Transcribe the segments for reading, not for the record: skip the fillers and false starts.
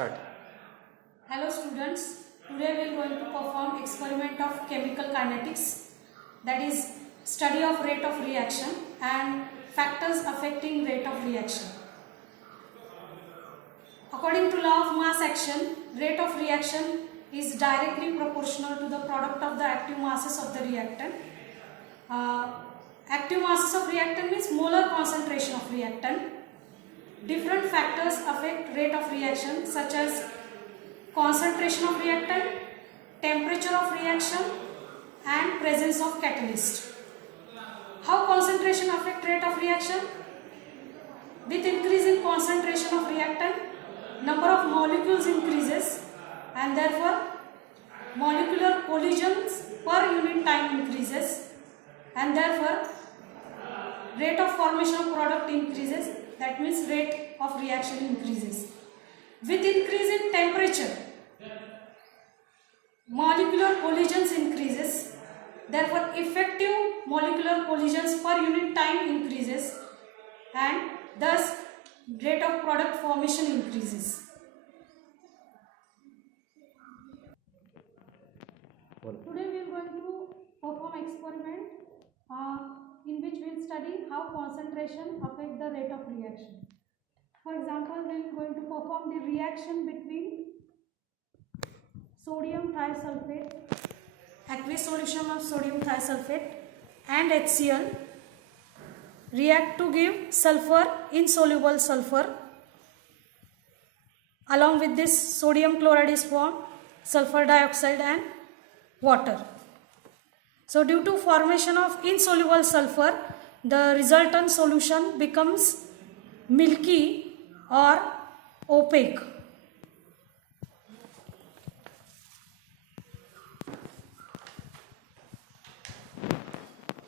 Start. Hello students, today we are going to perform experiment of chemical kinetics, that is study of rate of reaction and factors affecting rate of reaction. According to law of mass action, rate of reaction is directly proportional to the product of the active masses of the reactant. Active masses of reactant means molar concentration of reactant. Different factors affect rate of reaction such as concentration of reactant, temperature of reaction and presence of catalyst. How concentration affect rate of reaction? With increase in concentration of reactant, number of molecules increases and therefore molecular collisions per unit time increases and therefore rate of formation of product increases, that means rate of reaction increases. With increase in temperature, molecular collisions increases, therefore effective molecular collisions per unit time increases and thus rate of product formation increases. Today we are going to perform experiment in which we will study how concentration affect the rate of reaction. For example, we are going to perform the reaction between sodium thiosulfate, aqueous solution of sodium thiosulfate and HCl react to give sulfur, insoluble sulfur. Along with this, sodium chloride is formed, sulfur dioxide and water. So due to formation of insoluble sulfur, the resultant solution becomes milky or opaque.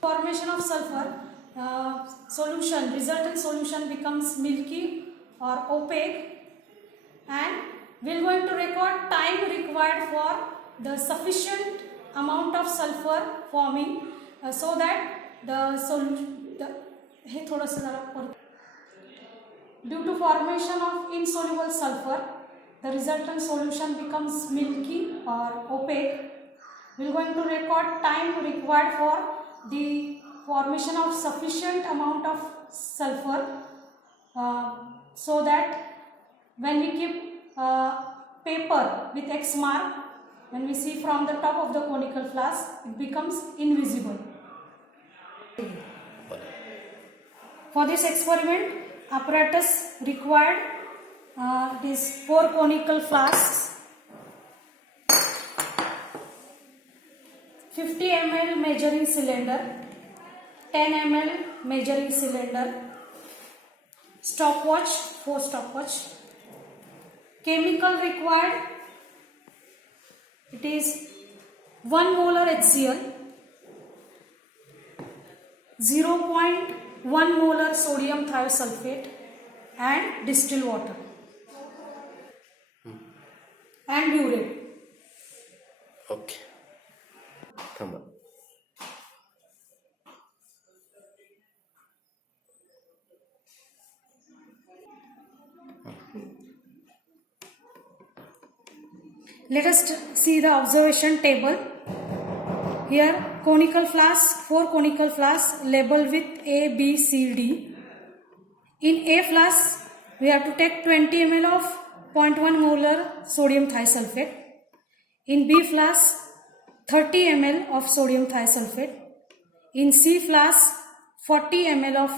Formation of sulfur, resultant solution becomes milky or opaque, and we are going to record time required for the sufficient amount of sulfur forming so that the solution, due to formation of insoluble sulfur, the resultant solution becomes milky or opaque. We are going to record time required for the formation of sufficient amount of sulfur so that when we keep paper with X mark, when we see from the top of the conical flask, it becomes invisible. For this experiment, apparatus required is 4 conical flasks, 50 ml measuring cylinder, 10 ml measuring cylinder, stopwatch, 4 stopwatch. Chemical required, it is 1 molar HCl, 0.1 molar sodium thiosulfate and distilled water and urate. Okay. Come on. Let us see the observation table. Here conical flask, 4 conical flasks labeled with A, B, C, D. In A flask, we have to take 20 ml of 0.1 molar sodium thiosulfate. In B flask, 30 ml of sodium thiosulfate. In C flask, 40 ml of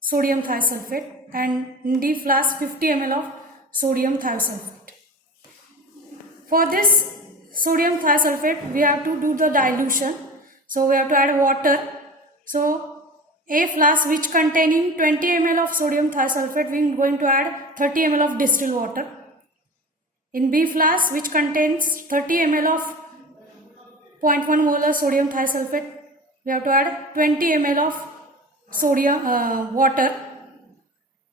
sodium thiosulfate, and in D flask, 50 ml of sodium thiosulfate. For this sodium thiosulfate, we have to do the dilution. So we have to add water. So A flask which containing 20 ml of sodium thiosulfate, we are going to add 30 ml of distilled water. In B flask which contains 30 ml of 0.1 molar sodium thiosulfate, we have to add 20 ml of sodium water.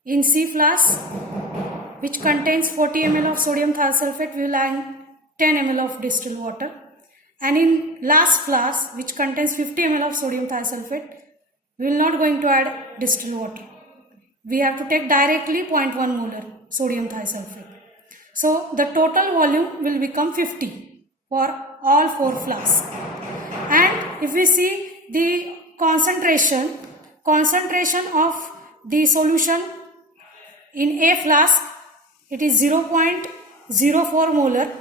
In C flask which contains 40 ml of sodium thiosulfate, we will add 10 ml of distilled water. And in last flask which contains 50 ml of sodium thiosulfate, we will not going to add distilled water. we have to take directly 0.1 molar sodium thiosulfate. So the total volume will become 50 for all 4 flasks. And if we see the concentration of the solution in A flask, it is 0.04 molar.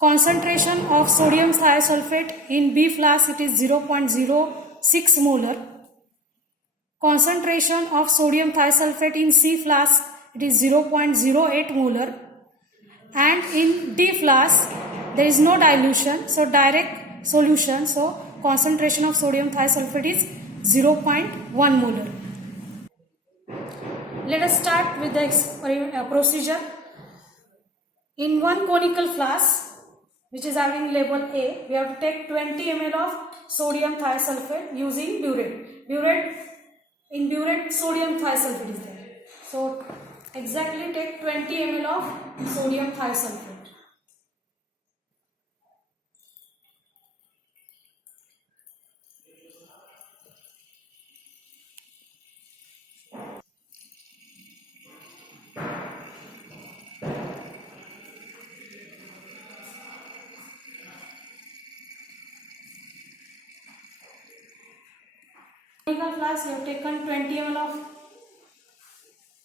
Concentration of sodium thiosulfate in B flask, it is 0.06 molar. Concentration of sodium thiosulfate in C flask, it is 0.08 molar. And in D flask, there is no dilution, so direct solution, so concentration of sodium thiosulfate is 0.1 molar. Let us start with the procedure. In one conical flask, which is having label A, we have to take 20 ml of sodium thiosulfate using burette. In burette, sodium thiosulfate is there. So exactly take 20 ml of sodium thiosulfate. Conical flask, you have taken 20 ml of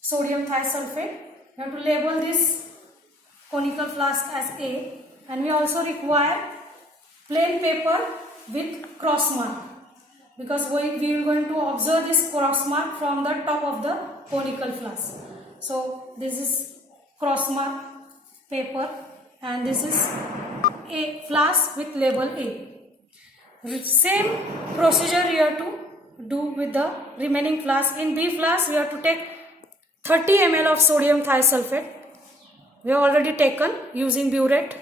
sodium thiosulfate. You have to label this conical flask as A, and we also require plain paper with cross mark, because we are going to observe this cross mark from the top of the conical flask. So this is cross mark paper, and this is A flask with label A. With same procedure you have to do with the remaining flask. In B flask, we have to take 30 ml of sodium thiosulfate. We have already taken using burette.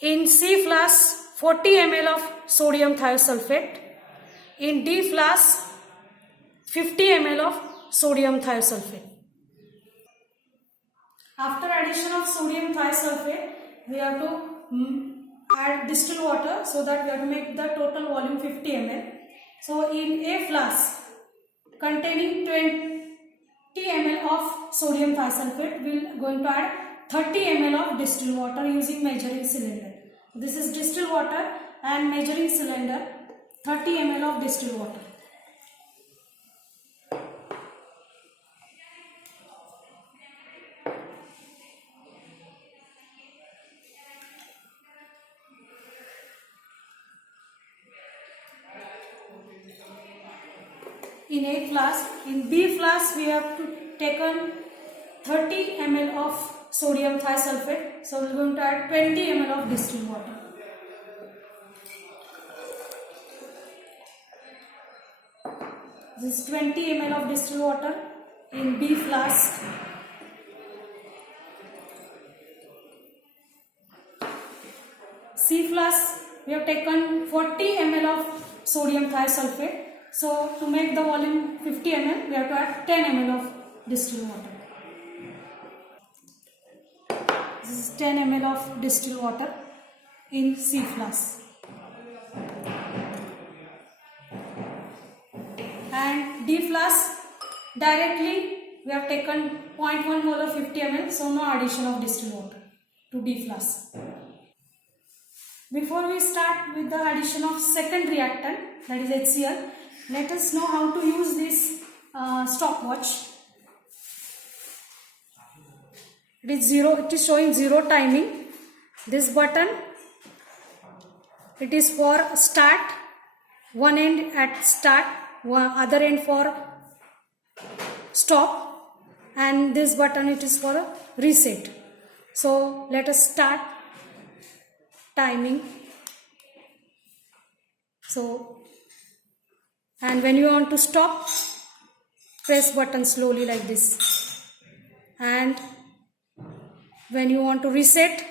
In C flask, 40 ml of sodium thiosulfate. In D flask, 50 ml of sodium thiosulfate. After addition of sodium thiosulfate, we have to add distilled water, so that we have to make the total volume 50 ml. So in A flask containing 20 ml of sodium thiosulfate, we are going to add 30 ml of distilled water using measuring cylinder. This is distilled water and measuring cylinder, 30 ml of distilled water. In A flask, in B flask, we have to taken 30 ml of sodium thiosulfate, so we are going to add 20 ml of distilled water. This is 20 ml of distilled water in B flask. C flask, we have taken 40 ml of sodium thiosulfate. So to make the volume 50 ml, we have to add 10 ml of distilled water. This is 10 ml of distilled water in C flask. And D flask, directly we have taken 0.1 molar 50 ml, so no addition of distilled water to D flask. Before we start with the addition of second reactant, that is HCl, let us know how to use this stopwatch. It is showing 0 timing. This button, it is for start, one end at start, other end for stop, and this button, it is for a reset. So let us start timing. So, and when you want to stop, press button slowly like this, and when you want to reset,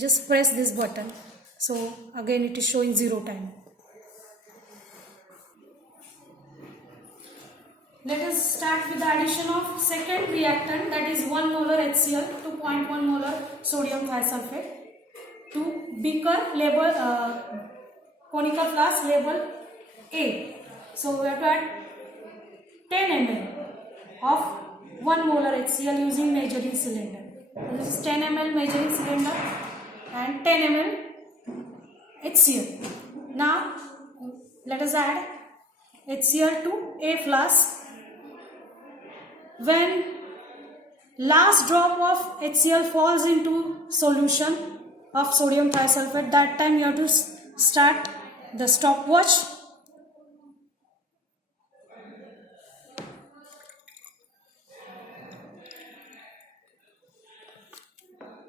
just press this button. So again it is showing 0 time. Let us start with the addition of second reactant, that is 1 molar HCl to 0.1 molar sodium thiosulfate to beaker label conical flask label A. So we have to add 10 ml of 1 molar HCl using measuring cylinder. So this is 10 ml measuring cylinder and 10 ml HCl. Now let us add HCl to a flask. When last drop of HCl falls into solution of sodium thiosulfate, that time you have to start the stopwatch.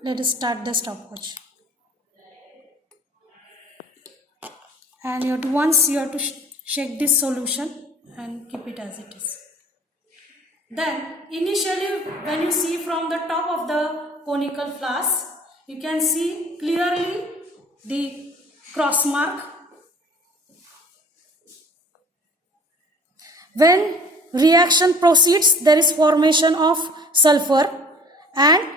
Let us start the stopwatch. And once you have to shake this solution and keep it as it is. Then initially when you see from the top of the conical flask, you can see clearly the cross mark. When reaction proceeds, there is formation of sulfur, and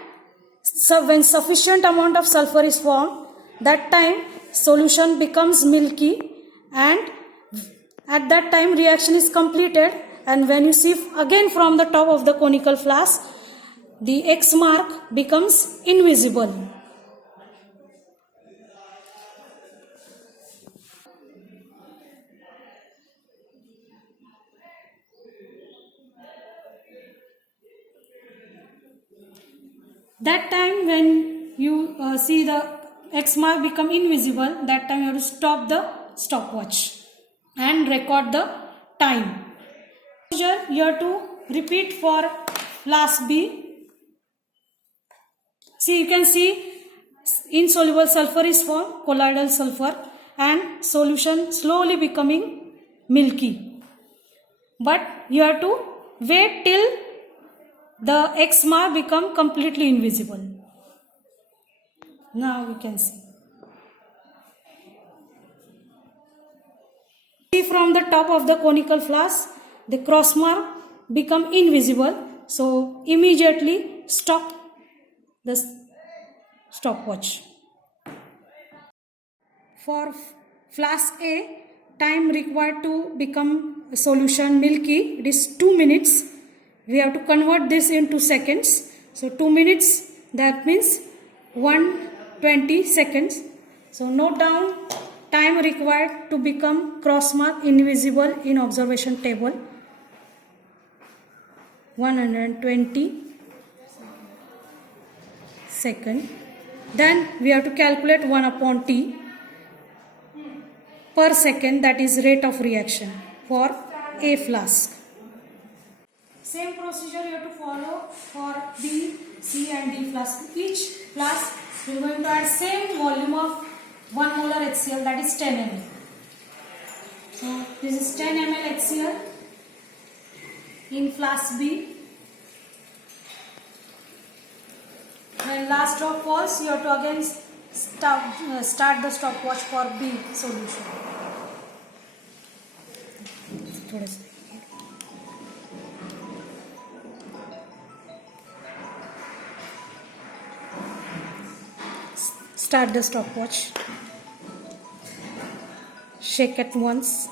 so when sufficient amount of sulfur is formed, that time solution becomes milky, and at that time reaction is completed. And when you see again from the top of the conical flask, the X mark becomes invisible. That time when you see the X mark become invisible, that time you have to stop the stopwatch and record the time. You have to repeat for flask B. See, you can see insoluble sulfur is formed, colloidal sulfur, and solution slowly becoming milky. But you have to wait till the X mark become completely invisible. Now we can see. See from the top of the conical flask, the cross mark become invisible. So immediately stop the stopwatch. For flask A, time required to become a solution milky, it is 2 minutes. We have to convert this into seconds. So 2 minutes, that means 120 seconds. So note down time required to become cross mark invisible in observation table. 120 second. Then we have to calculate 1 upon T per second, that is rate of reaction for A flask. Same procedure you have to follow for B, C and D flask. Each flask we are going to add same volume of 1 molar HCl, that is 10 ml. So this is 10 ml HCl in flask B. When last drop falls, you have to again start the stopwatch for B solution. Start the stopwatch. Shake it once.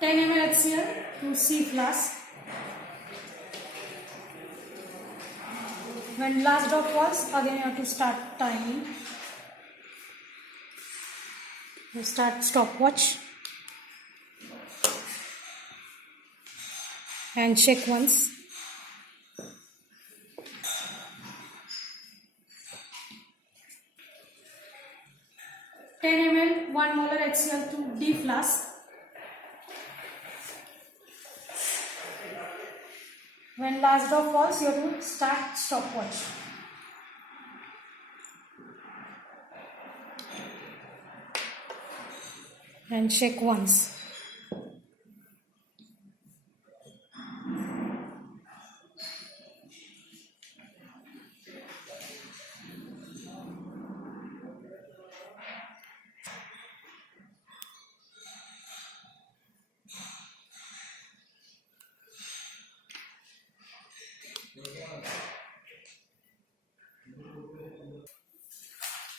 10 ml HCl to C flask. When last drop falls, again you have to start timing. You start stopwatch and shake once. (10 ml 1 molar HCl to D flask. When last drop falls, you have to start stopwatch. And shake once.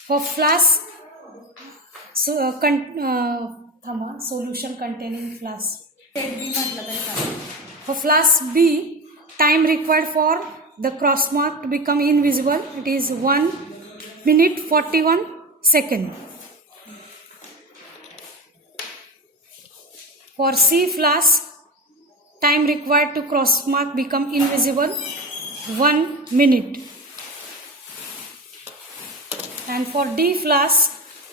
For flask थांबा solution containing flask set B म्हटलं तरी चालेल. For flask B, time required for the cross mark to become invisible, it is 1 minute 41 second. For C flask, time required to cross mark become invisible 1 minute. And for D flask,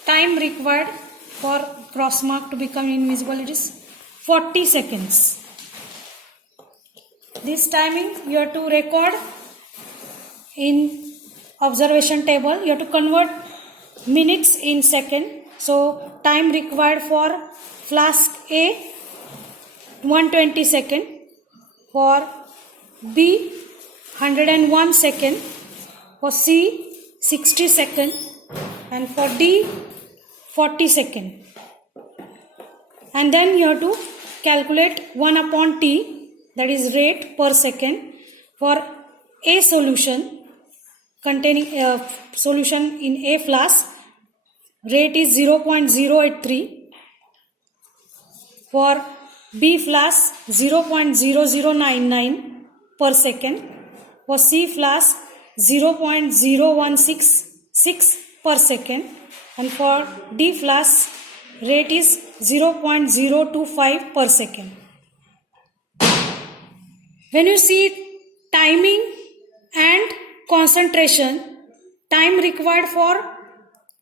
time required for cross mark to become invisible, it is 40 seconds. This timing you have to record in observation table. You have to convert minutes in second. So time required for flask A 120 second, for B 101 second, for C 60 second, and for D 40 second. And then you have to calculate 1 upon T, that is rate per second, for A solution containing solution in A flask, rate is 0.083. For B flask 0.0099 per second. For C flask 0.0166 per second, and for D flask rate is 0.025 per second. When you see timing and concentration, time required for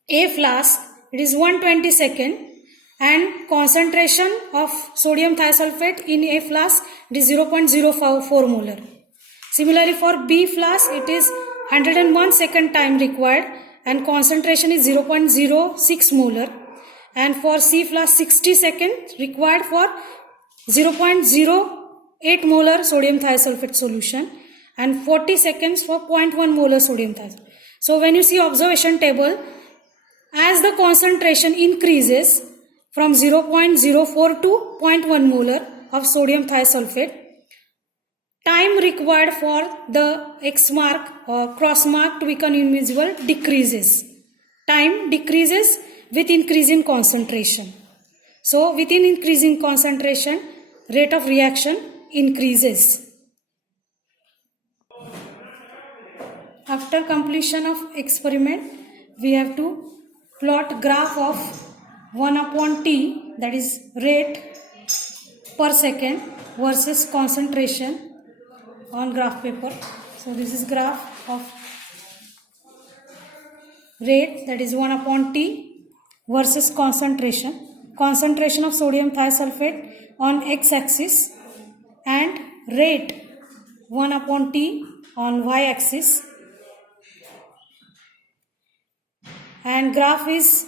A flask, it is 120 second, and concentration of sodium thiosulfate in A flask, it is 0.04 molar. Similarly, for B flask, it is 101 second time required, and concentration is 0.06 molar. And for C flask, 60 seconds required for 0.08 molar sodium thiosulfate solution, and 40 seconds for 0.1 molar sodium thiosulfate. So when you see observation table, as the concentration increases from 0.04 to 0.1 molar of sodium thiosulfate, time required for the X mark or cross mark to become invisible decreases. Time decreases with increase in concentration. So within increasing concentration, rate of reaction increases. After completion of experiment, we have to plot graph of 1 upon T, that is rate per second versus concentration on graph paper. So this is graph of rate, that is 1 upon T versus concentration. Concentration of sodium thiosulfate on x-axis and rate 1 upon T on y-axis. And graph is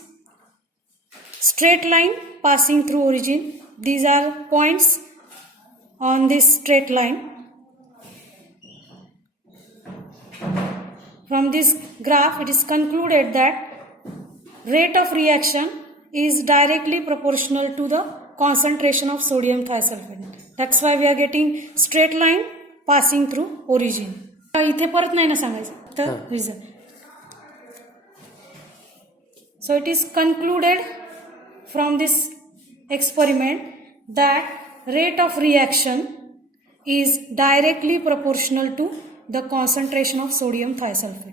straight line passing through origin. These are points on this straight line. From this graph, it is concluded that rate of reaction is directly proportional to the concentration of sodium thiosulfate. That's why we are getting straight line passing through origin. इथे परत नाही ना सांगायचं तर result. So it is concluded from this experiment that rate of reaction is directly proportional to the concentration of sodium thiosulfate.